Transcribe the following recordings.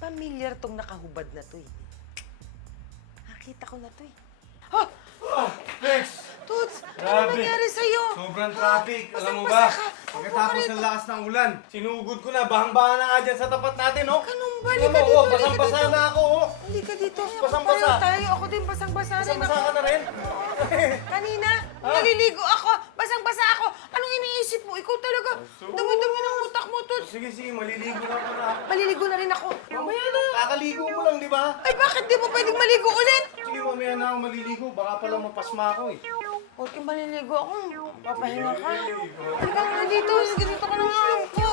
Familiar tong nakahubad na to eh. Nakita ko na to eh. Lex! Toots, ano Grabe. nangyari sa'yo? Sobrang traffic. Alam mo ba? Pagkatapos ng lakas ng ulan, sinugod ko na. Bahang-baha na nga dyan sa tapat natin, oh. Ganun ba? Alam Halika mo, dito, oh, halika basang-basa dito. na ako, oh. Hindi ka dito. Basang-basa. Pareho tayo. Ako din basang-basa rin Basang-basa ako. ka na rin. Kanina, naliligo ako. Basang-basa ako. Anong iniisip mo? Ikaw talaga. Dumi-dumi ng utak mo, Toots. Sige, maliligo na ako na. Maliligo na rin ako. Mamaya na. Kakaligo mo lang, di ba? Ay, bakit di mo pwedeng maligo ulit? Sige, mamaya na ako maliligo. Baka pala mapasma ako, eh. Huwag kang maliligo ako. Papahinga ka. Halika nga dito. Sige, dito ka na nga ako.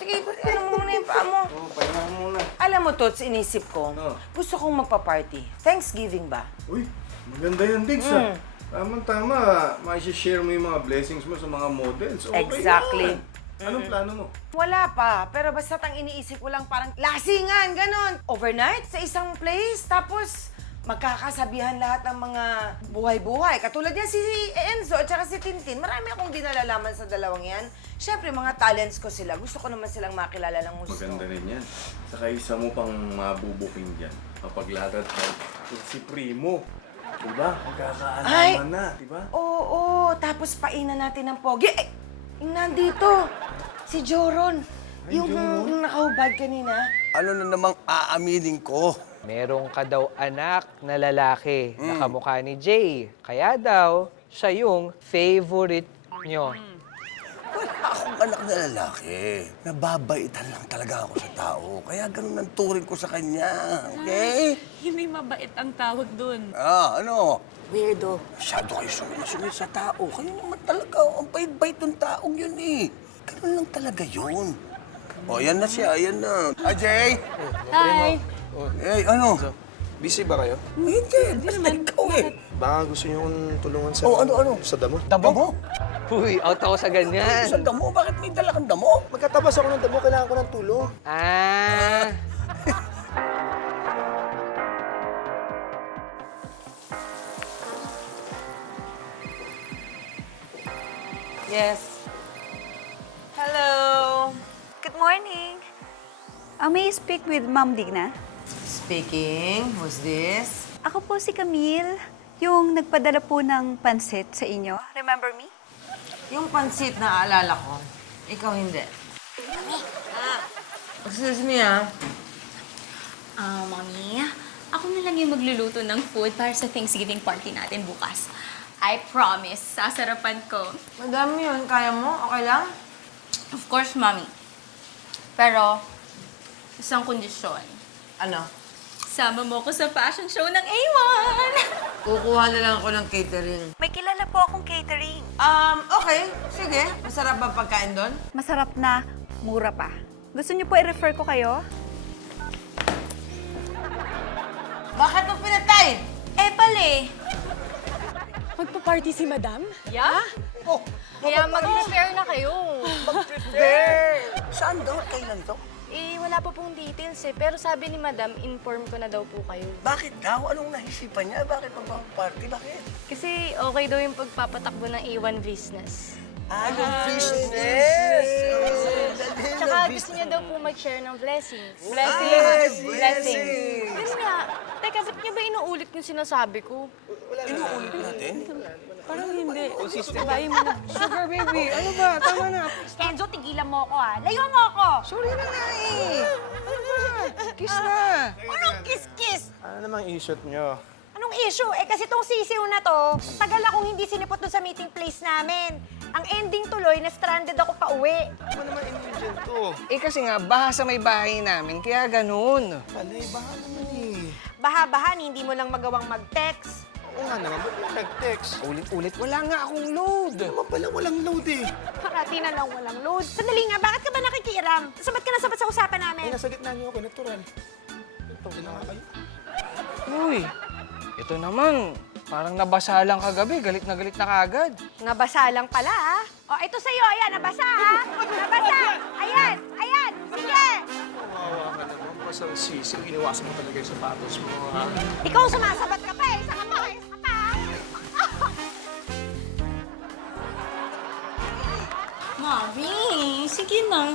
Sige, ano mo muna yung paa mo. Oh, pahinga ka muna. Alam mo, Toots, inisip ko. Oh. Gusto kong magpa-party. Thanksgiving ba? Uy, maganda yan, Diggs, ah. Tama-tama, ma-share mo yung mga blessings mo sa mga models. Okay Exactly. yan. Anong plano mo? Wala pa. Pero basta ang iniisip ko lang parang lasingan, ganon. Overnight sa isang place. Tapos magkakasabihan lahat ng mga buhay-buhay. Katulad yan si Enzo at saka si Tintin. Marami akong dinalalaman sa dalawang yan. Siyempre, mga talents ko sila. Gusto ko naman silang makilala ng gusto. Maganda rin yan. Saka isa mo pang mabubuking dyan. Kapag lahat si Primo. Diba? Magkakaalaman na, diba? Oo. Tapos painan natin ng pogi. Eh, yung nandito. Si Joron. Yung nakahubad kanina. Ano na namang aaminin ko? Merong ka daw anak na lalaki na kamukha ni Jay. Kaya daw, siya yung favorite nyo. Wala akong anak na lalaki. Nababaitan lang talaga ako sa tao. Kaya ganun ang turing ko sa kanya. Okay? Hindi mabait ang tawag dun. Ano? Weirdo. Masyado kayo sumili sa tao. Kayo naman talaga. Ang bait-bait ng taong yun eh. Ganun lang talaga yun. O, yan na siya. Yan na. Ajay! Hi! Eh, ano? Busy ba kayo? Hindi. Basta ikaw eh. Baka gusto niyo akong tulungan sa... Oh, ano? Sa damo? Damo? Uy, out ako sa ganyan. Sa damo? Bakit may dala kang damo? Magkatabas ako ng damo, kailangan ko ng tulong. Ah, Yes. Hello. Good morning. May I speak with Ma'am Digna? Speaking. Who's this? Ako po si Camille, yung nagpadala po ng pansit sa inyo. Remember me? Yung pansit na aalala ko, ikaw hindi. Excuse me, Mami, ako na lang yung magluluto ng food para sa Thanksgiving party natin bukas. I promise, sasarapan ko. Madami yun. Kaya mo? Okay lang? Of course, Mami. Pero, isang kondisyon. Ano? Sama mo ko sa fashion show ng A1! Kukuha na lang ako ng catering. May kilala po akong catering. Okay. Sige. Masarap ba pagkain doon? Masarap na, mura pa. Gusto niyo po i-refer ko kayo? Bakit mo pinatay? Pale. Magpa-party si Madam? Yeah? Kaya mag-prepare na kayo. Saan daw? Kailan daw? Wala pa pong details pero sabi ni Madam, inform ko na daw po kayo. Bakit daw? Anong naisipan niya? Bakit magpapaparte? Bakit? Kasi okay daw yung pagpapatakbo ng A1 business. Yung business! Tsaka gusto niya daw po mag-share ng blessings. Blessing! Yun nga. Teka, ba't niya ba inuulit yung sinasabi ko? Inuulit natin? Parang hindi. Sabayin mo na. Sugar baby. Ano ba? Tama na. Enzo, tigilan mo ako Layo mo ako! Sorry na nga eh. Ano ba? Kiss na. Anong kiss-kiss? Ano namang i-shoot niyo? Anong issue? Kasi tong sisiw na to, tagal akong hindi sinipot doon sa meeting place namin. Ang ending tuloy, na-stranded ako pa uwi. Ano naman in-agent to? kasi nga, baha sa may bahay namin, kaya ganun. Palay, baka naman eh. Baha-bahan, hindi mo lang magawang mag-text. Oo nga naman, ba't mo nag-text? Ulit-ulit, wala nga akong load. Naman pala walang load eh. Parati na lang walang load. Sandali nga, bakit ka ba nakikiram? Sabat ka na sabat sa usapan namin. Nasa gitna niyo ako, natural. Ito, na nga kayo. Uy, ito naman, parang nabasa lang kagabi, galit na kagad. Nabasa lang pala, O, ito sa'yo. Ayan, nabasa, Nabasa. Ayan. Sige. Kawawa ka naman, pasang sisiw. Iniwasan mo talaga yung sapatos mo, ha? Ikaw sumasabat ka pa Isa ka pa. Mami, sige na.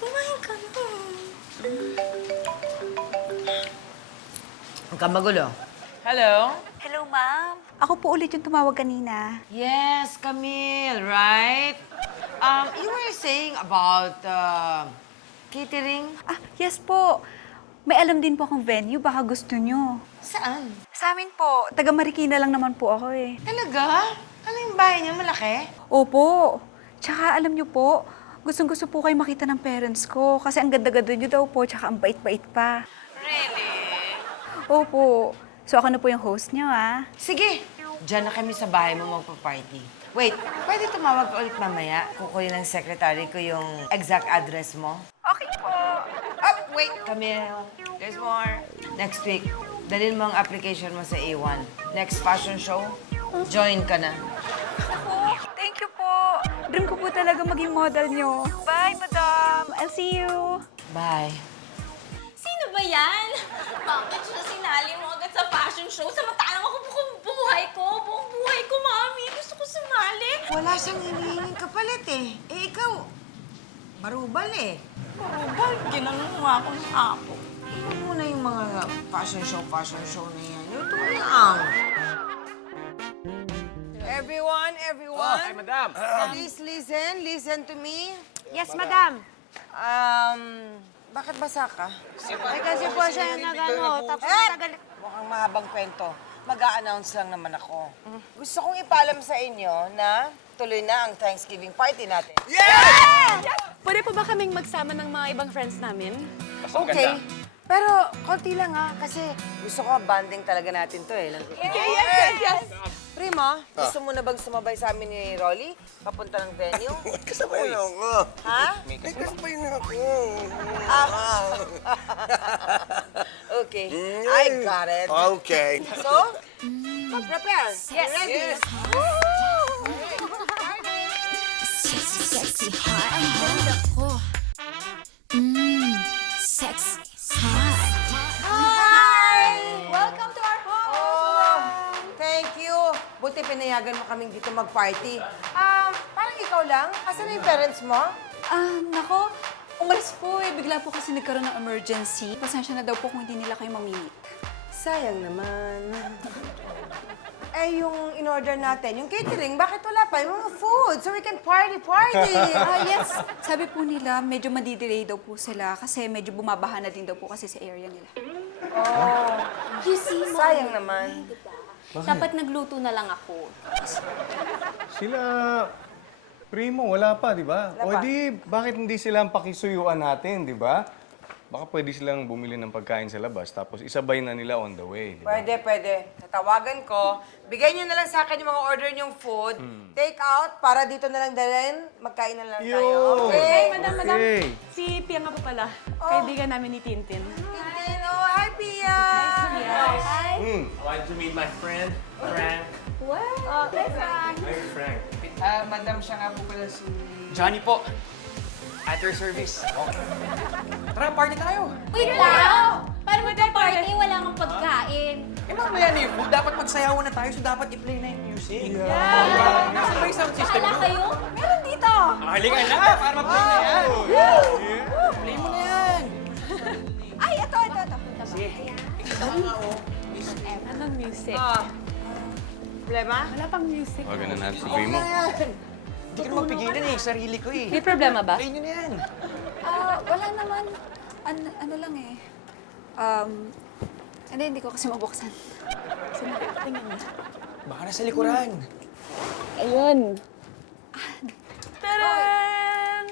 Kumain ka na. Huwag kang magulo. Hello? Hello, ma'am. Ako po ulit yung tumawag kanina. Yes, Camille, right? You were saying about catering? Ah, yes po. May alam din po akong venue, baka gusto nyo. Saan? Sa amin po, taga Marikina lang naman po ako eh. Talaga? Ano yung bahay niya? Malaki? Opo. Tsaka alam nyo po, gustong-gusto po kayo makita ng parents ko kasi ang ganda-ganda nyo daw po, tsaka ang bait-bait pa. Really? Opo. So ako na po yung host nyo, ah. Sige, diyan na kami sa bahay mo magpa-party. Wait, pwede tumawag ka ulit mamaya? Kukunin ng secretary ko yung exact address mo. Okay po. Oh, wait, Camille. There's more. Next week, dalhin mo ang application mo sa A1. Next fashion show, join ka na. Ako, thank you po. Dream ko po talaga maging model nyo. Bye, madam. I'll see you. Bye. Sino ba yan? Bakit siya sinali mo agad sa fashion show? Samantalang ako buong buhay ko, mami. Gusto ko sumali. Wala siyang hinihinging kapalit eh. Eh, ikaw, barubal eh. Barubal, ginanong mo ako ng apo. Ano muna yung mga fashion show na yan? Ito lang. Everyone, Hi, madam. please listen to me. Yes, madam. Bakit basa ka? Eh, kasi po siya yung nag-ano, tapos Eh! matagal... Mukhang mahabang kwento. Mag-a-announce lang naman ako. Gusto kong ipaalam sa inyo na tuloy na ang Thanksgiving party natin. Pwede po ba kaming magsama ng mga ibang friends namin? Okay. Pero konti lang ha, kasi gusto ko banding talaga natin to eh. Yes. Primo, gusto mo na bang sumabay sa amin ni Rolly? Papunta ng venue? Kasabay na ako. Ha? May kasabay na ako. Okay, I got it. Okay. So, mag-prepare. Yes. Ready? Sexy hot. Ang ganda ko. Sexy hot. Hi! Welcome to our home! Oh, thank you. Buti pinayagan mo kaming dito mag-party. Parang ikaw lang? Asan na yung parents mo? Nako, umalis po eh. Bigla po kasi nagkaroon ng emergency. Pasensya na daw po kung hindi nila kayo mamimit. Sayang naman. Eh, yung in-order natin, yung catering, bakit wala pa? Yung mga food, so we can party! Yes. Sabi po nila, medyo madidelay daw po sila kasi medyo bumabaha na din daw po kasi sa area nila. You see, Sayang naman. dapat nagluto na lang ako. Sila, Primo, wala pa, di ba? Wala O pa. di, bakit hindi sila ang pakisuyuan natin, di ba? Baka pwede silang bumili ng pagkain sa labas, tapos isabay na nila on the way, di ba? Pwede. Tatawagan ko. Bigay niyo na lang sa akin yung mga order niyong food. Take out, para dito na lang dalhin. Magkain na lang tayo. Okay? Madam. Okay. Si Pia nga po pala. Kaibigan namin ni Tintin. Tintin, oh, hi, Pia! Mm. I want to meet my friend, Frank. Hi, Frank. Madam, siya nga po pala si... Johnny po. At your service. Tara, party tayo. Wait lang! Para magpa-party, wala kang pagkain. Eh, mamaya na yung food. Dapat magsayawan na tayo, so dapat i-play na yung music. Yeah! Nasa ba yung sound system Bahala mo? kayo? Meron dito! Halika na, para mag-play na yan. Play mo na yan. Ay, ito. Anong music? Problema? Wala pang music. Tawagan na natin si Primo. Hindi ka naman pigilan eh, sarili ko eh. May problema ba? Play nyo na yan. Wala naman. Ano lang eh. Hindi ko kasi mabuksan. Tingnan mo. Baka nasa likuran. Ayun. Taran!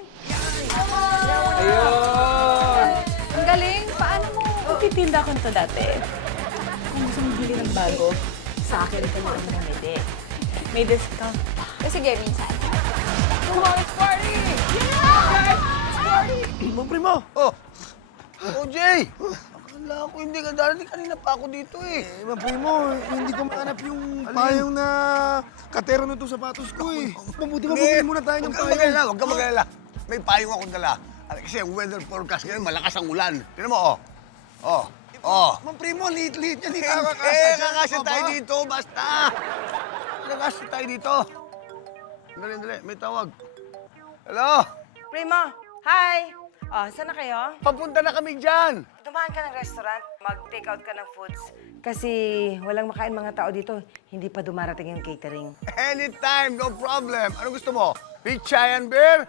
Ayun! Ang galing! Paano mo? Magtitinda ko nito dati. Kung gusto mong bili ng bago, sa akin ka lang bumili. May discount pa. Sige, minsan. Mang Primo! Oh! Jay! Akala ko hindi ka darating. Kanina pa ako dito eh. Mang Primo, hindi ko mahanap yung payong na katero nito sapatos ko eh. Mabuti mabubili muna tayo ng payong. Huwag kang mag-alala. May payong akong dala. Kasi ang weather forecast ngayon, malakas ang ulan. Tignan mo, oh. Mang Primo, liit-liit yan. Kakasya tayo dito, basta. Kakasya tayo dito. Dali, may tawag. Hello? Primo, hi! Saan na kayo? Papunta na kami dyan. Dumaan ka ng restaurant, mag-take out ka ng foods. Kasi walang makain mga tao dito, hindi pa dumarating yung catering. Anytime, no problem. Ano gusto mo? Pizza and beer?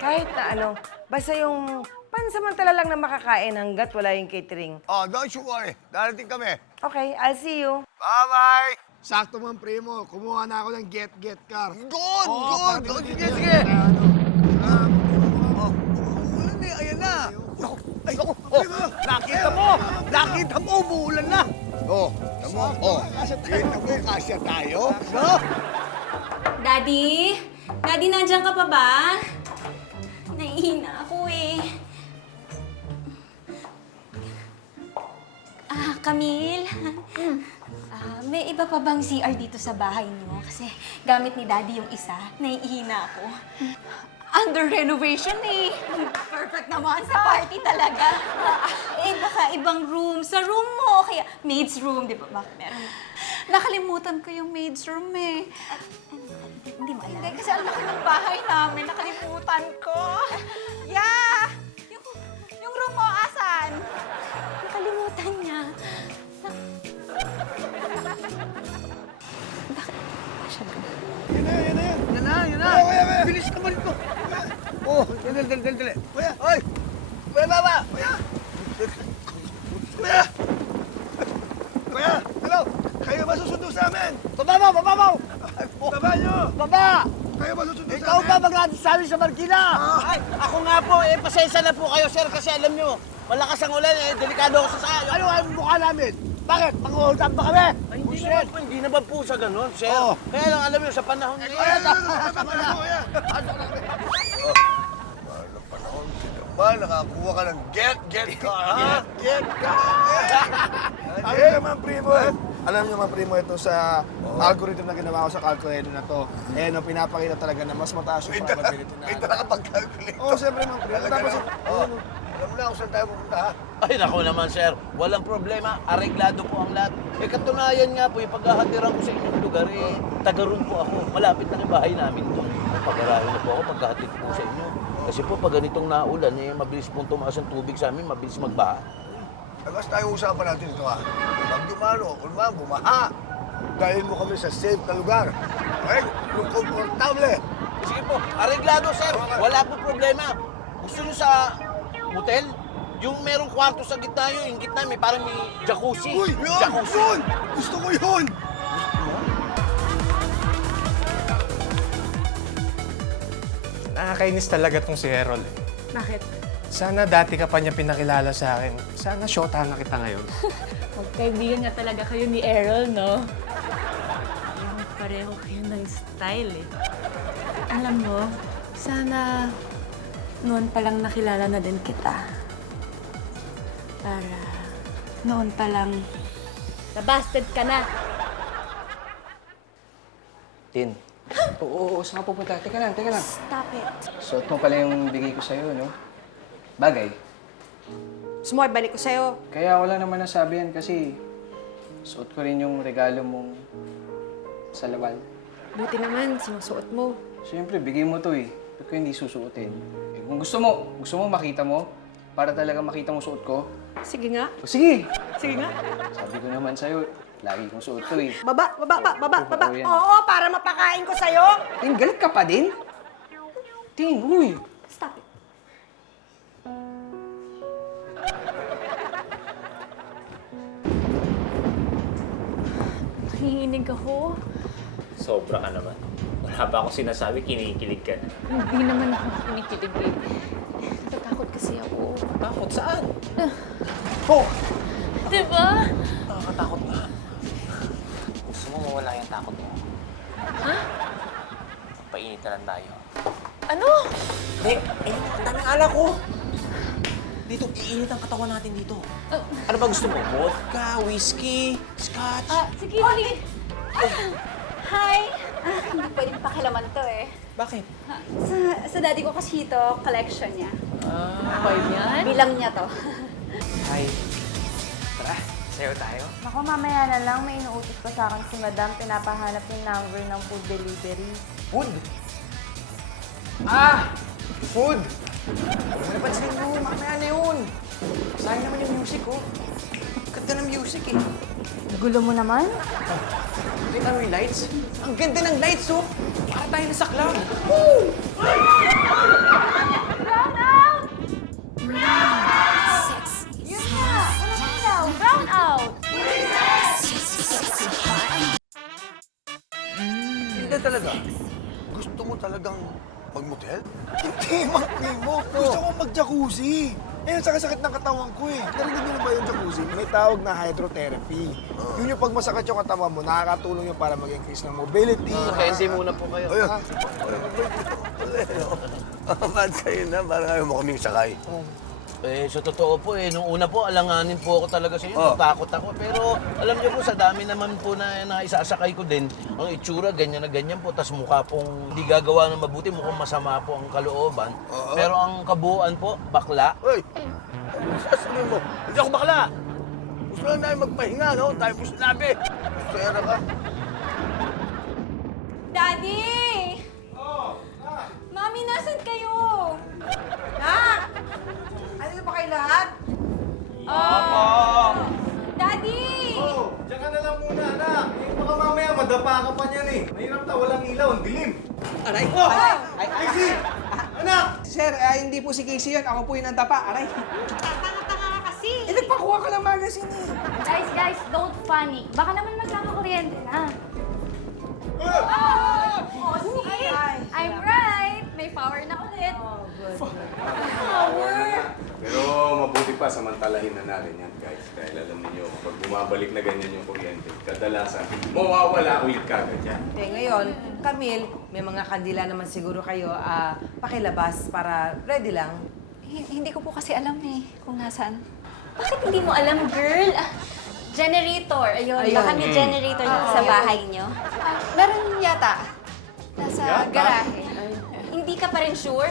Kahit na ano, basta yung pansamantala lang na makakain hanggat wala yung catering. Oh, don't you worry. Darating kami. Okay, I'll see you. Bye-bye. Sakto man, Primo. Kumuha na ako ng get car. Good, Oo, good. para Sige, dito sige. na, ano. Oh, ayan na. Naku, ay, naku. Oh, nakita mo, umuulan na. Oh, tamo, oh. Kita mo, kasya tayo. No? Daddy? Daddy, nandiyan ka pa ba? Nahihina ako eh. Camille? May iba pa bang CR dito sa bahay niyo? Kasi gamit ni Daddy yung isa. Nahihina ako. Under renovation eh. Perfect naman sa party talaga. Baka ibang room. Sa room mo, kaya maid's room, di ba? Bakit meron? Nakalimutan ko yung maid's room eh. Hindi mo alam. Hindi, kasi ang laki ng bahay namin. Nakalimutan ko. Yeah! Yung room mo, asan? Nakalimutan niya. Yan na. Bilis ka man ito. Oh, dali. Kuya, oy. Kuya, baba. Kuya, hello. Kayo ba susundo sa amin? Baba. Baba nyo. Baba. Kayo ba susundo sa Ikaw amin? ba magsasabi sa Markina? Ay, ako nga po, pasensya na po kayo, sir, kasi alam nyo, malakas ang ulan, delikado ako sa sa'yo. Ano ang mukha namin? Bakit? Pang-hold up ba kami? Ay, hindi naman po sa ganun, sir. Kaya lang alam nyo, sa panahon ngayon. Kuya. Panahon, sila ba? Nakakuha ka ng get car, ha? Get car! Alam niyo naman, Primo, ito sa algorithm na ginawa ko sa calculator na to. Eh, no, pinapakita talaga na mas mataas yung probability na. May nakapag-calculate. Oo, siyempre, Ma'am Primo. Tapos, Alam mo na kung saan tayo pupunta, ha? Ay, naku naman, sir. Walang problema. Areglado po ang lahat. Katunayan nga po, yung paghahatiran ko sa inyong lugar, taga-roon po ako. Malapit na yung bahay namin doon. Pag-arahin na po ako, paghahatid po sa inyo. Kasi po, pag ganitong naulan, mabilis pong tumaas ang tubig sa amin, mabilis magbaha. Basta tayo usapan natin ito, ha? Pag dumano, kung ba, bumaha. Dahil mo kami sa safe na lugar. Okay? Yung komportable. Sige po, areglado, sir. Wala po problema. Gusto nyo sa hotel? Yung merong kwarto sa gitna yung gitna may parang may jacuzzi. Uy, yun! Gusto ko yun! Nakakainis talaga tong si Errol eh. Bakit? Sana dati ka pa niya pinakilala sa akin. Sana shota na kita ngayon. Magkaibigan nga talaga kayo ni Errol, no? Pareho kayo ng style eh. Alam mo, sana noon pa lang nakilala na din kita. Para noon pa lang nabasted ka na. Tin. Oo, saan ka pupunta? Teka lang. Stop it. Suot mo pala yung bigay ko sa'yo, no? Bagay. Sumuhay, balik ko sa'yo. Kaya wala naman nasabi yan kasi suot ko rin yung regalo mong sa lawal. Buti naman, sinusuot mo. Siyempre, bigay mo to eh. Ba't ko hindi susuotin? Eh, kung gusto mo makita mo, para talaga makita mo suot ko, Sige nga. o sige! Sige nga. Sabi ko naman sa'yo, lagi kong suot to eh. Baba. Oo, yan. Oo, para mapakain ko sa'yo. Tin, galit ka pa din? Tin, uy! Stop it. Nanginginig ako. Sobra ka naman. Wala ba ako sinasabi, kinikilig ka na. Hindi naman ako kinikilig eh. Natatakot kasi ako. Takot saan? Diba? Nakakatakot nga. Gusto mo mawala yung takot mo? Ha? Painit na lang tayo. Ano? Hindi, ang daming alak ko. Dito, iinit ang katawan natin dito. Ano ba gusto mo? Vodka, whiskey, scotch? Sige, sige. Hi! Hindi pwedeng pakilaman to eh. Bakit? Sa daddy ko kasi ito, collection niya. Vibe yan? Bilang niya to. Hi. Tara, sayo tayo. Ako, mamaya na lang. May inuutos pa sa akin si Madam. Pinapahanap yung number ng food delivery. Food? Food! Napansin mo, mamaya na yun. Sayang naman yung music, oh. Ganda ng music, eh. Gulo mo naman? Kita mo yung lights? Ang ganda ng lights, oh. Para tayo nasa club. Brown out! Hindi talaga. Gusto mo talagang mag-motel? Hindi, Mang Primo. Gusto ko mag-jacuzzi. Eh, sakit ng katawan ko eh. Narinig niyo na ba yung jacuzzi? May tawag na hydrotherapy. Yun yung pag masakit yung katawan mo, nakakatulong yun para mag-increase ng mobility. Candy muna po kayo. Ayun. Bad kayo na, parang ayaw mo kaming sakay. Eh, sa totoo po nung una po, alanganin po ako talaga sa inyo. Takot ako. Pero alam niyo po, sa dami naman po na isasakay ko din, ang itsura, ganyan na ganyan po. Tas mukha pong hindi gagawa ng mabuti, mukhang masama po ang kalooban. Pero ang kabuuan po, bakla. Uy! Sasabihin mo, hindi ako bakla! Gusto lang namin magpahinga, no? Tayo po sinabi. Sera ka. Daddy! Mami, nasan kayo? Nak! Ano ba kayo lahat? Daddy! Oh, diyan ka na lang muna, anak. Eh, baka mamaya madapa ka pa niyan eh. Mahirap na, walang ilaw, ang dilim. Aray! Casey! Anak! Sir, hindi po si Casey yun. Ako po yung nandapa. Aray! Tanga-tanga ka kasi! Eh, nagpakuha ka ng magazine eh. Guys, don't panic. Baka naman magkakakuryente na. See? I'm right! May power na ulit. Power! Pero mabuti pa, samantalahin na natin yan, guys. Dahil alam niyo, pag bumabalik na ganyan yung kuryente, kadalasan, mawawala ulit kagad yan. Ngayon, Camille, may mga kandila naman siguro kayo pakilabas para ready lang. Hindi ko po kasi alam eh kung nasaan. Bakit hindi mo alam, girl? Generator. Ayun. Baka may generator dito sa bahay niyo. Meron yata. Nasa garahe. Hindi ka pa rin sure?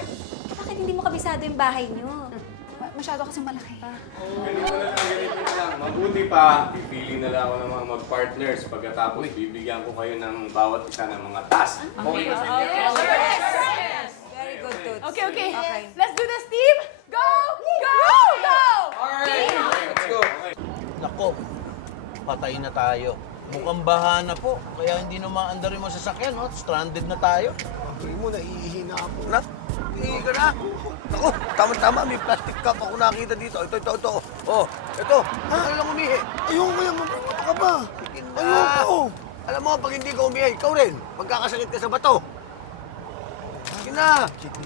Bakit hindi mo kabisado yung bahay niyo? Masyado kasi malaki. Ganito na lang. Mabuti pa, pipili na lang ako ng mga mag-partners. Pagkatapos, bibigyan ko kayo ng bawat isa ng mga task. Okay na sa inyo? Very good, Toots. Okay. Let's do this, Steve! Go! Go! Let's go. Nako, patay na tayo. Mukhang baha na po. Kaya hindi na maandar yung masasakyan, no? Stranded na tayo. Mang Primo, naiihina ako. Na? Ihi ka na? Ako, tama-tama, may plastic cup ako nakita dito. Ito. Oh, ito. Ano lang umihi? Ayoko yan, Mang Primo. Ano ka ba? Ayoko. Alam mo, pag hindi ka umihi, ikaw rin. Magkakasakit ka sa bato. Sige na. Sige.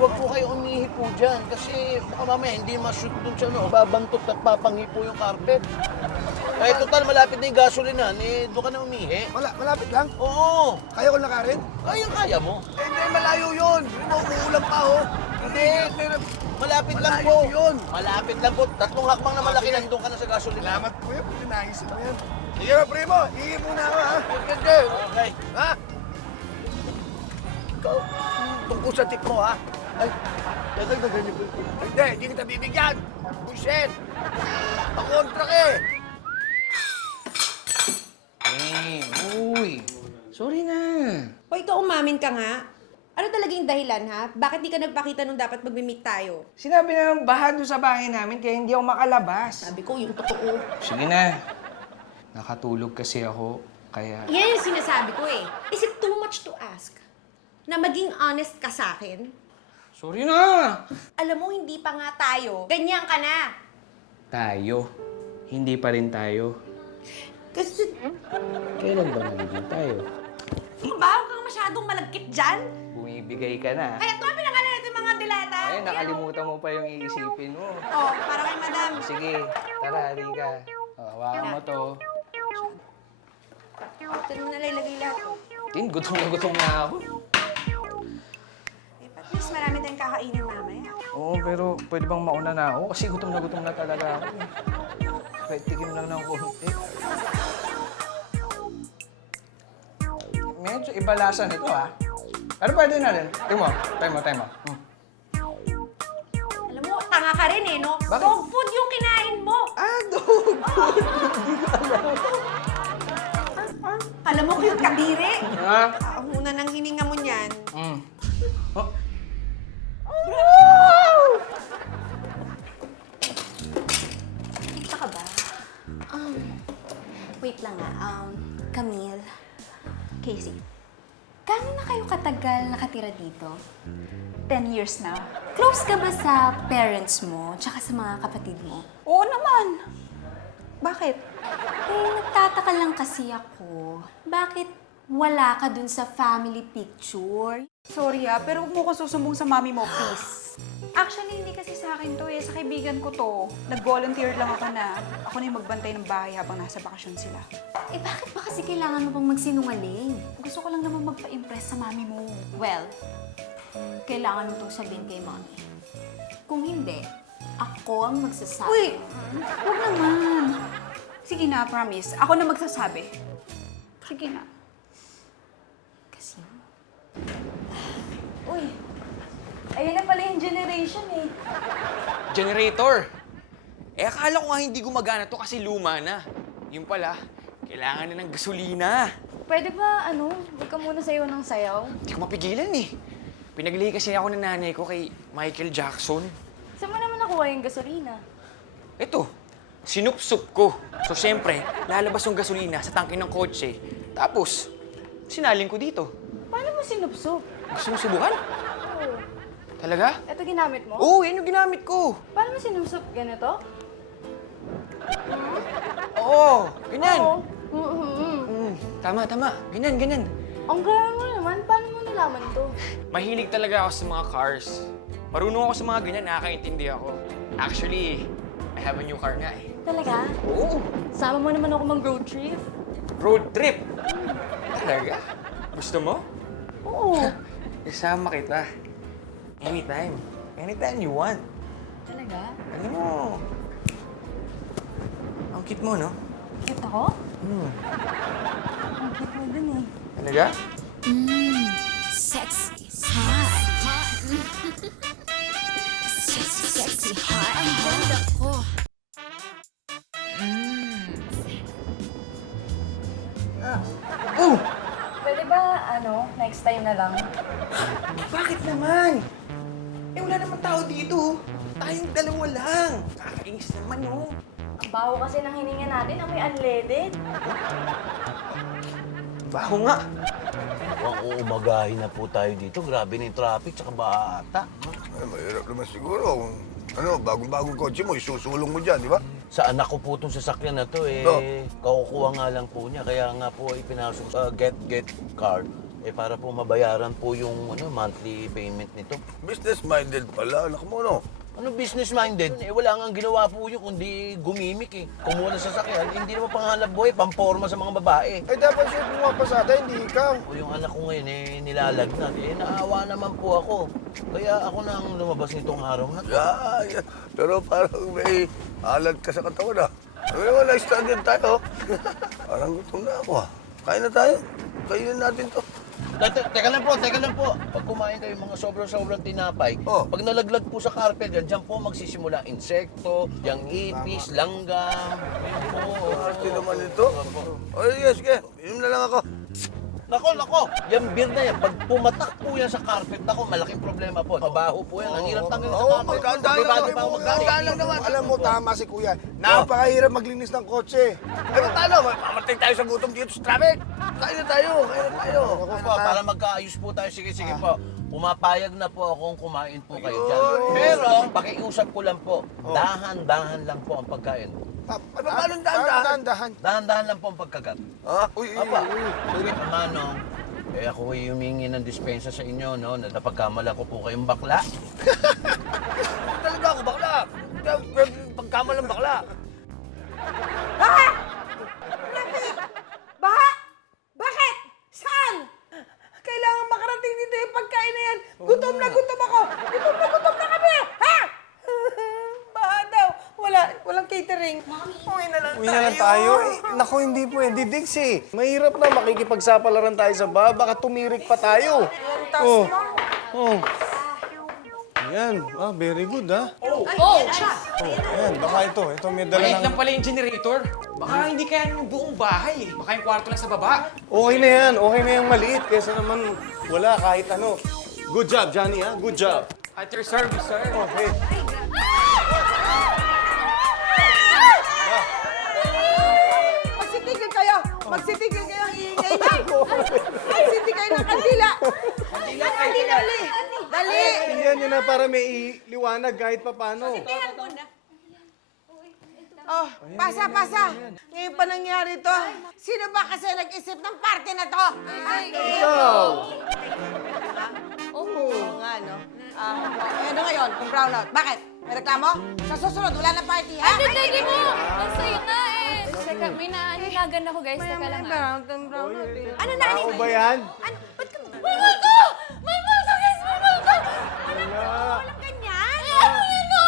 Huwag po kayo umihi po dyan. Kasi baka mamaya hindi ma-shoot dun siya, no? Babantot at papangi po yung carpet. Eh, total, malapit na yung gasolinahan. Eh, doon ka na umihi. Malapit lang? Oo. Kaya ko lakarin? Ayun, kaya mo. Eh, hindi, malayo yun. Primo, umuulan pa, oh. Hindi, malapit lang Malayo po. yun. Malapit lang po. 3 hakbang na malaki, nandun ka na sa gasolinahan. Salamat po yun. Naisip mo yan. Sige, Primo. Ihi muna ako, ha? Sige. Okay. Ha? Ikaw, tungkol sa tip mo, ha? Ay, dadagdagan niyo po. Hindi kita bibigyan. Bullshit. Pakontra ka eh. Uy. Sorry na. O ito, umamin ka nga. Ano talaga yung dahilan, ha? Bakit di ka nagpakita nung dapat mag-meet tayo? Sinabi na ng baha doon sa bahay namin kaya hindi ako makalabas. Sabi ko, yung totoo. Sige na. Nakatulog kasi ako, kaya... Yan yung sinasabi ko eh. Is it too much to ask? Na maging honest ka sa akin? Sorry na! Alam mo, hindi pa nga tayo. Ganyan ka na. Tayo. Hindi pa rin tayo. Kasi, Kailan ba nagiging tayo? ba? Huwag kang masyadong malagkit dyan. Bumibigay ka na. Ay, ito ang pinakalan natin mga dilata. Ay, nakalimutan mo pa yung iisipin mo. Oh, para kay madam. Sige, tara, halika. Hawakan mo to. Ito mo nalalagay lahat. Tin, gutom na ako. At least marami tayong kakainin mamaya. Oo, pero pwede bang mauna na ako? Kasi gutom na talaga ako. Kahit tikim lang ng konti. Medyo iba lasa nito, ha? Pero pwede na rin. Tingnan mo. Try mo. Alam mo, tanga ka rin eh, no? Bakit? Dog food yung kinain mo. Dog food! Alam mo, cute, kadiri. Ha? Ang una ng hininga mo niyan. Oh. nga, Camille, Casey, gaano na kayo katagal nakatira dito? 10 years na. Close ka ba sa parents mo, tsaka sa mga kapatid mo? Oo naman. Bakit? Nagtataka lang kasi ako, bakit wala ka dun sa family picture? Sorry pero huwag mo ko susumbong sa mami mo, please. Actually, hindi kasi sa akin to sa kaibigan ko to. Nag-volunteer lang ako na ako na yung magbantay ng bahay habang nasa bakasyon sila. Bakit ba kasi kailangan mo pang magsinungaling? Gusto ko lang naman magpa-impress sa mami mo. Well, kailangan mo itong sabihin kay Mommy. Kung hindi, ako ang magsasabi. Uy! Huwag naman. Sige na, promise. Ako na magsasabi. Sige na. Kasi, Uy, ayun na pala yung generation eh. Generator! Akala ko nga hindi gumagana to kasi luma na. Yung pala, kailangan na ng gasolina. Pwede ba, huwag ka muna sayo ng sayaw? Hindi ko mapigilan eh. Pinaglihi kasi ako ng nanay ko kay Michael Jackson. Saan mo naman nakuha yung gasolina? Ito, sinupsup ko. So, siyempre, lalabas yung gasolina sa tangke ng kotse. Tapos, sinalin ko dito. Paano mo sinupsup? Gusto mo subukan? Oo. Talaga? Ito ginamit mo? Oo, yan yung ginamit ko. Paano mo sinupsup? Ganito? Oo, ganyan. Oo. Tama. Ganyan, ganyan. Ang galing mo naman. Paano mo nalaman to? Mahilig talaga ako sa mga cars. Marunong ako sa mga ganyan, nakakaintindi ako. Actually, I have a new car nga eh. Talaga? Oo. Sama mo naman ako mag-road trip. Road trip. Talaga? Gusto mo? Oo. Isama kita. Anytime. Anytime you want. Talaga? Alam mo, ang cute mo, no? Cute ako? Ang cute mo dun eh. Talaga? sexy, hot. Sexy, hot. Ang ganda ko. Pwede ba, next time na lang? Bakit naman? Wala naman tao dito. Tayong dalawa lang. Kakainis naman, no? Ang baho kasi ng hininga natin, amoy unleaded. Baho nga. Mukhang uumagahin na po tayo dito. Grabe na yung traffic, tsaka bata. Ay, mahirap naman siguro. Bagong-bagong kotse mo, isusulong mo dyan, di ba? Sa anak ko po itong sasakyan na to Oh. Kakukuha nga lang po niya. Kaya nga po ipinasok sa get card. Para po mabayaran po yung monthly payment nito. Business-minded pala, anak mo, no? Ano business-minded? Wala nga ginawa po yun kundi gumimik Kumuha ng sasakyan, hindi naman panghanap buhay, pamporma sa mga babae. Eh, dapat siya pumapasada, hindi ikaw. O yung anak ko ngayon nilalagnat. Naawa naman po ako. Kaya ako na ang lumabas nitong araw na to. Yeah. Pero parang may alat ka sa katawan, ah. Wala, standard tayo. Parang gutom na ako, ah. Kain na tayo. Kainin natin to. Teka lang po. Pag kumain kayo mga sobrang tinapay, pag nalaglag po sa carpet yan, dyan po magsisimula insekto, yung ipis, langgam. Ayun po. Arte naman ito. O, sige. Inom na lang ako. Nako. Yung beer na yan, pag pumatak po yan sa carpet, malaking problema po. Mabaho po yan. Ang hirap tanggalin sa carpet. Magkandaan lang naman. Alam mo, tama si Kuya. Napakahirap maglinis ng kotse. Eh, paano? Mamatay tayo sa gutom dito sa traffic. Kain na tayo. Ako po, para magkaayos po tayo. Sige po. Pumapayag na po akong kumain po kayo dyan. Pero, pakiusap ko lang po, dahan-dahan lang po ang pagkain. Paano dahan-dahan? Dahan-dahan lang po ang pagkagat. Ha? Uy. Sige, Manong. Ako ay humingi ng dispensa sa inyo, no? Na napagkamala ko po kayong bakla. Talaga ako bakla. Pagkamalang bakla. Baha? Bakit? Saan? Kailangan makarating dito yung pagkain na yan. Gutom na ako. Gutom na kami. Ha? Baha daw. Walang catering. Uwi na lang tayo. Naku, hindi pwede, Dix eh. Mahirap na, makikipagsapalaran tayo sa bar. Baka tumirik pa tayo. Yan. Very good, ha? Ayan, baka ito. Ito may dala Maliit ng... lang pala yung generator. Baka hindi kaya yung buong bahay eh. Baka yung kwarto lang sa baba. Okay na yan. Okay na yung maliit. Kesa naman wala kahit ano. Good job, Johnny, ha? Good job. At your service, sir. Okay. Magsitigil kayo. maliwanag kahit papano. Oh, pasa. Ngayon pa nangyari to. Sino ba kasi nag-isip ng party na to? Ikaw! Oo nga, no? Ano ngayon? Kung brownout. Bakit? May reklamo? Sa susunod, wala na party, ha? Hindi mo! Ang saya nga eh! Teka, may naanilagan ako guys. Teka lang ah. Brownout, eh. Ano na? Tao ba yan? Ano? Ba't ka? May multo! May multo guys! May multo! Walang ganyan? Ano?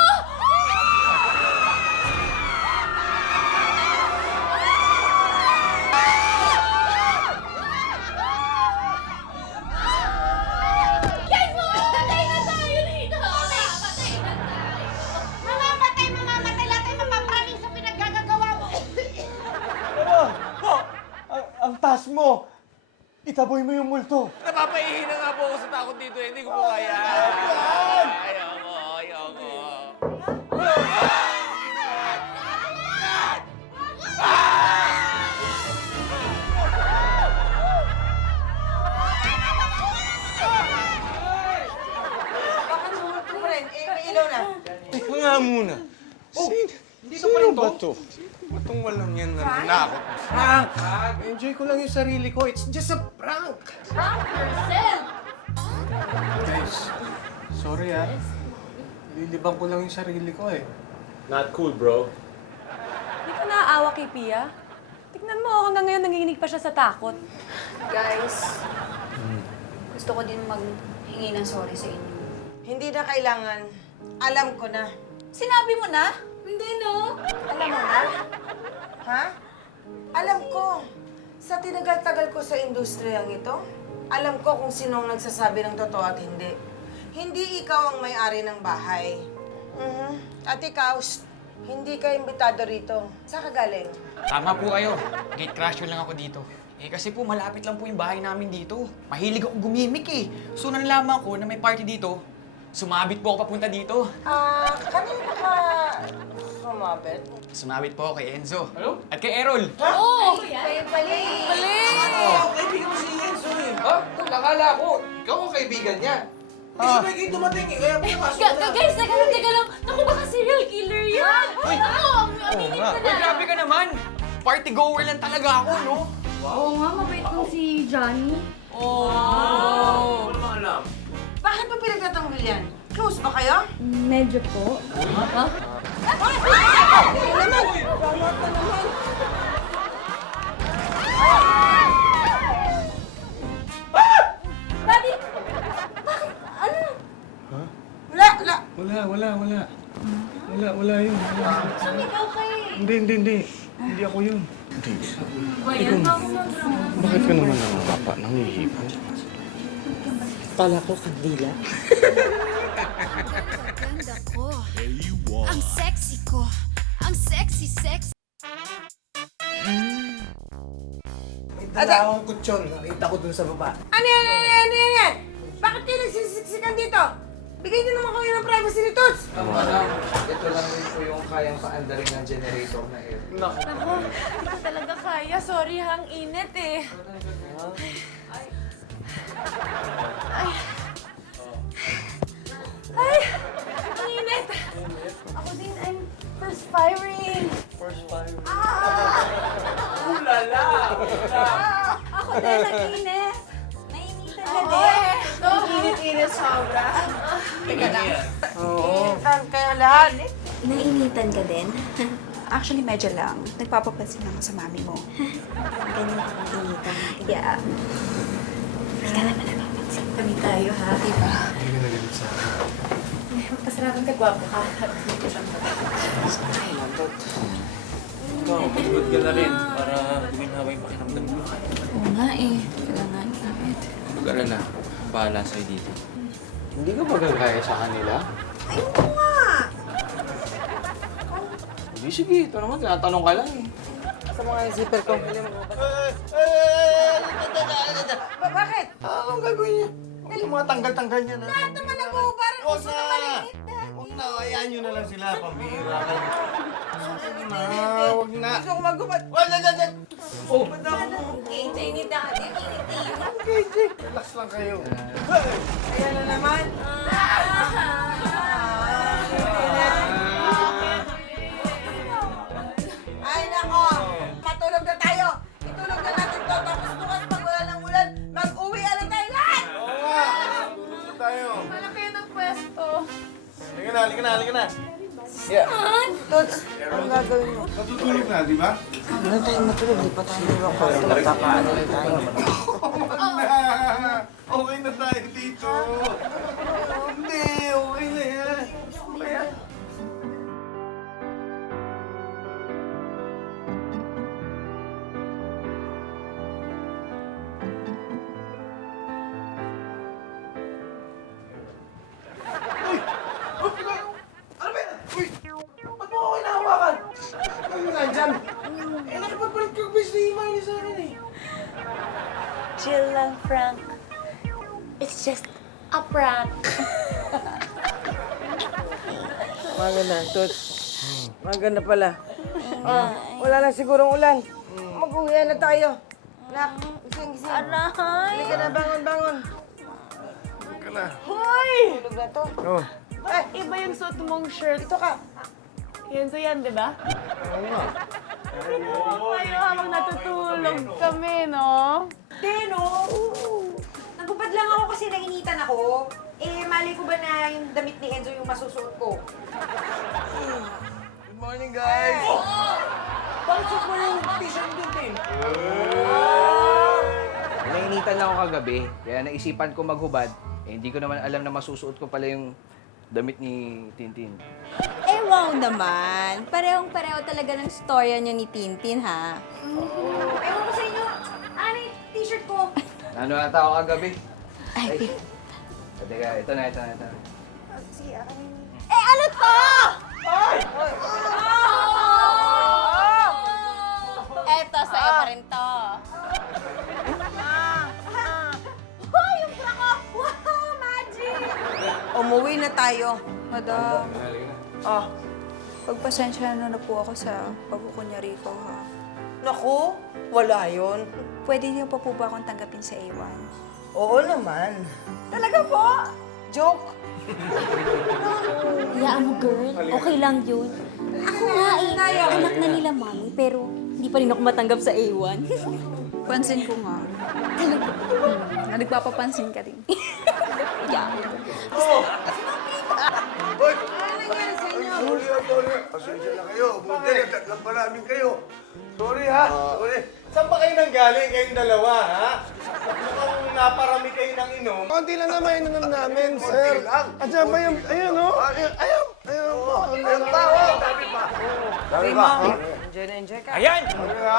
Guys, mamamatay na tayo dito! Mamamatay na tayo! Mamamatay! Lahat ay mapapraning sa pinaggagawa mo. Ang taas mo! Itaboy mo yung multo. Napapaihi na nga po ako sa takot dito eh. Hindi ko po kaya. Ayoko. Bakit sumulto pa rin? May ilaw na. Teka nga muna. Sino ba to? Batong walang yan na nanakot. Prank! Enjoy ko lang yung sarili ko. It's just a prank. Prank yourself! Guys, sorry ah. Lilibang ko lang yung sarili ko eh. Not cool, bro. Hindi ka naaawa kay Pia? Tignan mo, hanggang ngayon nanginginig pa siya sa takot. Guys, gusto ko din maghingi ng sorry sa inyo. Hindi na kailangan. Alam ko na. Sinabi mo na? Hindi no? Alam mo na? Ha? Alam ko. Sa tinagal-tagal ko sa industriyang ito, alam ko kung sino ang nagsasabi ng totoo at hindi. Hindi ikaw ang may-ari ng bahay. At ikaw, hindi ka imbitado rito. Saan ka galing? Tama po kayo. Gate crasher lang ako dito. Eh kasi po malapit lang po yung bahay namin dito. Mahilig ako gumimik eh. So nalaman ko na may party dito, sumabit po ako papunta dito. Kanina ka sumabit? Sumabit po ako kay Enzo. At kay Errol. Oo! Kayo pala Kaibigan mo si Enzo eh. Ha? Akala ko, ikaw ang kaibigan niya. Kasi may kayo dumating eh, kaya pumasok na. Guys, teka lang. Naku, baka serial killer yan! Uy! Aminin ko Uy, na! grabe ka naman! Party goer lang talaga ako, no? Oo nga, mabait kong si Johnny. Ano naman alam? Bakit mo pinagtatanggol yan? Close ba kayo? Medyo po. Ha? Daddy! Bakit? Ano? Wala. Wala yun. Sumigaw ka eh. Hindi. Hindi ako yun. Ba yan? Ako mag-drama. Bakit ka naman papa nangihipo? Kala ko kandila. Ganda ko. Ang sexy ko. Ang sexy. May dala akong kutsyon. Nakita ko dun sa baba. Ano yan? Bakit kayo nagsisiksikan dito? Bigay niyo naman kami ng privacy ni Toots! Ito lang rin po yung kayang paandarin ng generator na air. Ako, hindi ko talaga kaya. Sorry, ang init eh. Ay, ang init. Ako din, I'm perspiring. Ako din, nag-init. Nainitan ka Oo, din. ito. Init sobra. Initan kayo lahat. Nainitan ka din? Actually, medyo lang. Nagpapapansin ako sa mami mo. Ganyan ka nainitan. Yeah. Hindi ka naman napapansin. Kami tayo ha, diba? Pasarapan ka, gwapo ka. Ikaw, pagod ka na rin para guminawa yung pakiramdam mo. Oo nga eh. Kailangan init. Mag-alala, bahala sa'yo dito. Hindi ka magagaya sa kanila? Ayoko nga. Hindi, sige. Ito naman, tinatanong ka lang eh. Sa mga zipper ko. Bakit? Anong gagawin niya? Yung mga tanggal-tanggal niya na. Lahat naman nag-uubaran. Huwag na! Huwag na, hayaan niyo na lang sila, pambihira kayo. Huwag na. Gusto ko magubad. Wala, dyan! Oh! Init na ka din. Okay, Jake. Relax lang kayo. Ayan na naman. halika na. Toots, ano gagawin mo? Natutulog na, di ba? Ano tayo matulog? Di pa tayo makakatulog. Magpapaano rin tayo. Okay na tayo dito. Hindi, okay na yan. Okay yan. Ano ba yan? Uy! Ba't mo ako hinahawakan? Ano nga dyan? Nakipagpalit ka bis ni Miley sa akin eh. Chill lang, Frank. It's just a prank. Maganda, Toots. Maganda pala. Wala na sigurong ulan. Mag-uwian na tayo. Nak, gising. Aray! Halika na, bangon. Hoy! Tulog na to. Oh. Iba yung suot mong shirt. Ito ka. Yan, di ba? Tayo habang natutulog kami, no? no? Nagubad lang ako kasi nainitan ako. Eh, mali ko ba na yung damit ni Enzo yung masusuot ko? Good morning, guys! Bakit suot mo yung t-shirt din, Tim? Nainitan lang ako kagabi, kaya naisipan ko maghubad. Eh, hindi ko naman alam na masusuot ko pala yung damit ni Tintin. Eh, wow naman. Parehong-pareho talaga ng storya niyo ni Tintin, ha? Ewan ko sa inyo. Ano yung t-shirt ko? Ano ata ako kagabi? Ay. Teka, ito na. Sige, akin. Eh, ano to? Eto, sa'yo pa rin to. Hoy, yung bra ko! Wow, magic! Umuwi na tayo. Madam, Oh, pagpasensya na po ako sa pagkukunyari ko, ha? naku, wala yun. Pwede niyo pa po ba akong tanggapin sa A1? Oo naman. Talaga po? Joke. Hayaan mo, girl. Okay lang yun. Ako nga anak na nila mami, pero hindi pa rin ako matanggap sa A1. Pansin ko nga. Na nagpapapansin ka din. Yeah. Hoy! Sorry. Pasensya na kayo. Buti, tatlang pa namin kayo. Sorry, ha? Sorry. Saan ba kayo nanggaling kayong dalawa, ha? Mukhang naparami kayo ng inom. Konti lang naman ininom namin, Konti sir. lang. At saan ba yung, ayun, oh. Ayun. Ayun pa, oh. Dami pa. Dami Hey, pa. Mom. Enjoy na enjoy ka. Ayan!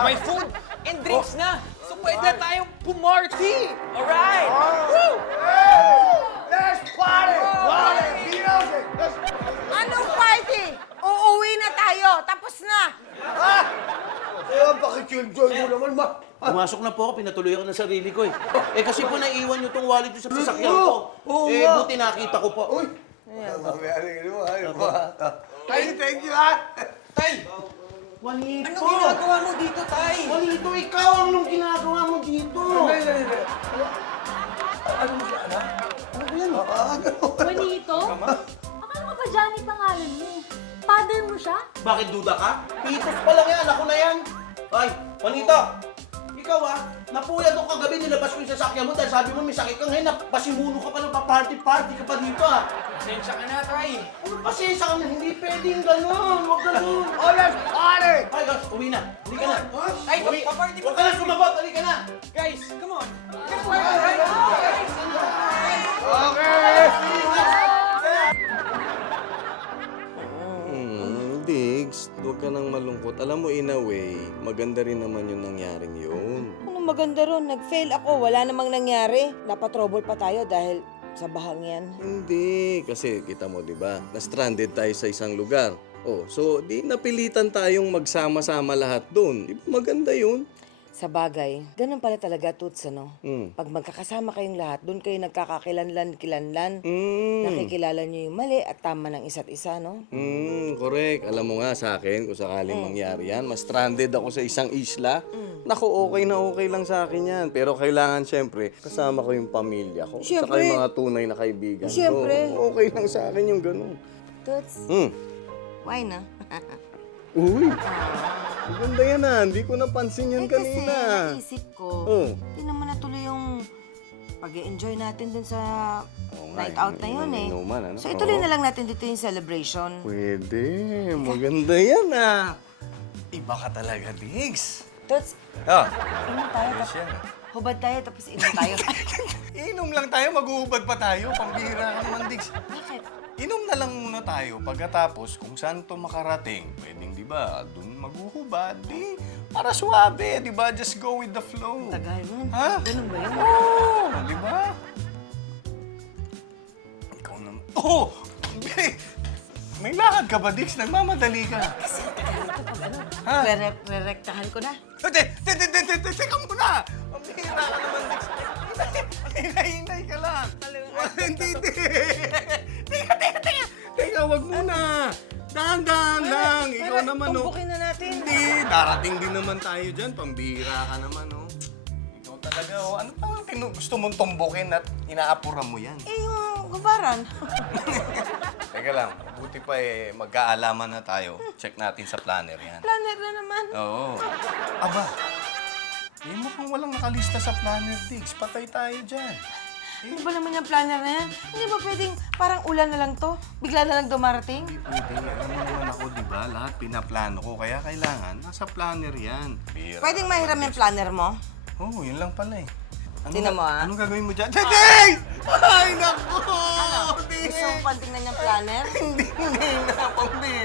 May food and drinks na! So pwede na tayong pumarty! Alright! Woo! Let's party! Party! Music! Let's... Anong party? Uuwi na tayo. Tapos na. Kaya pakikilljoy mo naman, ma. Pumasok na po ako, pinatuloy ako ng sarili ko eh. Eh kasi po naiiwan niyo tong wallet niyo sa sasakyan ko. Oo Eh nga. buti nakita ko po. Uy! Mamayari mo, ayun pa. Thank you, ha? Tay! Juanito! Anong ginagawa mo dito, Tay? Juanito, ikaw anong ginagawa mo dito? Ano mo siya, anak? Ano ba yan? Juanito? Akala ko ba Johnny pangalan mo? Father mo siya? Bakit duda ka? Pitos pa lang yan, ako na yan. Ay, Juanito! Ikaw napuyat ako kagabi, nilabas ko yung sasakyan mo dahil sabi mo may sakit ka ngayon, napasimuno ka pa ng pa-party-party ka pa dito Pasensya ka na, Tay. Ano pasensya ka na? Hindi pwedeng gano'n, huwag gano'n. Oh, let's party! Ay, guys, uwi na. Hindi ka na. Ay, Uwi. paparty Huwag ka na sumabot, hindi ka na. Guys, come on! Diggs, huwag ka nang malungkot. Alam mo, in a way, maganda rin naman yung nangyaring yun. Ano maganda ron? Nag-fail ako. Wala namang nangyari. Napatrouble pa tayo dahil sa bahang yan. Hindi, kasi kita mo, di ba? Na-stranded tayo sa isang lugar. Oh, so di napilitan tayong magsama-sama lahat doon. Di ba maganda yun? Sa bagay, ganun pala talaga, Toots, ano? Mm. Pag magkakasama kayong lahat, doon kayo nagkakakilanlan-kilanlan. Mm. Nakikilala nyo yung mali at tama ng isa't isa, no? Correct. Alam mo nga sa akin, kung sakaling mangyari yan, mas stranded ako sa isang isla. Naku, okay na okay lang sa akin yan. Pero kailangan, syempre, kasama ko yung pamilya ko. Saka Syempre. yung mga tunay na kaibigan Syempre. ko. Okay lang sa akin yung ganun. Toots, why na? Uy! Maganda yan Hindi ko napansin yan Kasi kanina. naisip ko, Oh. hindi naman natuloy yung pag-enjoy natin dun sa Oo nga, night out na yun eh. inuman, ano? So ituloy Oo. na lang natin dito yung celebration. Pwede. Maganda yan ah. Iba ka talaga, Diggs. Toots, Ah, inom tayo. yes yan. Hubad tayo tapos inom tayo. Inom lang tayo, mag-uubad pa tayo. Pambihira ka naman, Diggs. Bakit? Inom na lang muna tayo. Pagkatapos, kung saan to makarating, pwedeng, di ba, dun maghuhubad, di, para suwabe, di ba? Just go with the flow. Tagal nun. Ha? Ganun ba yun? Oo, di ba? Ikaw naman. Oh! May lakad ka ba, Dix? Nagmamadali ka. Ha? Re-rektahan ko na. Teka muna! Pambihira ka naman, Dix. Hinay ka lang. Hindi. Teka, wag muna. Dahan-dahan lang. Ikaw naman, oh. Tumbukin na natin. Hindi. Darating din naman tayo dyan. Pambihira ka naman, oh. Ikaw talaga, oh. Ano pa gusto mong tumbukin at inaapura mo yan? Eh, yung gubaran. Teka lang, buti pa magkaalaman na tayo. Check natin sa planner yan. Planner na naman. Oo. Aba, mukhang walang nakalista sa planner, Diggs. Patay tayo dyan. Ano ba naman yung planner na yan? Hindi ba pwedeng parang ulan na lang to? Bigla na lang dumarating? Pwede, alam mo naman ako, di ba? Lahat pinaplano ko, kaya kailangan nasa planner yan. Bira. Pwedeng mahiram yung planner mo? Oo, yun lang pala eh. Tingnan mo, ah. Anong gagawin mo dyan? Diggs! Ay, naku! Gusto mo pantingnan yung planner? Hindi na, pambira.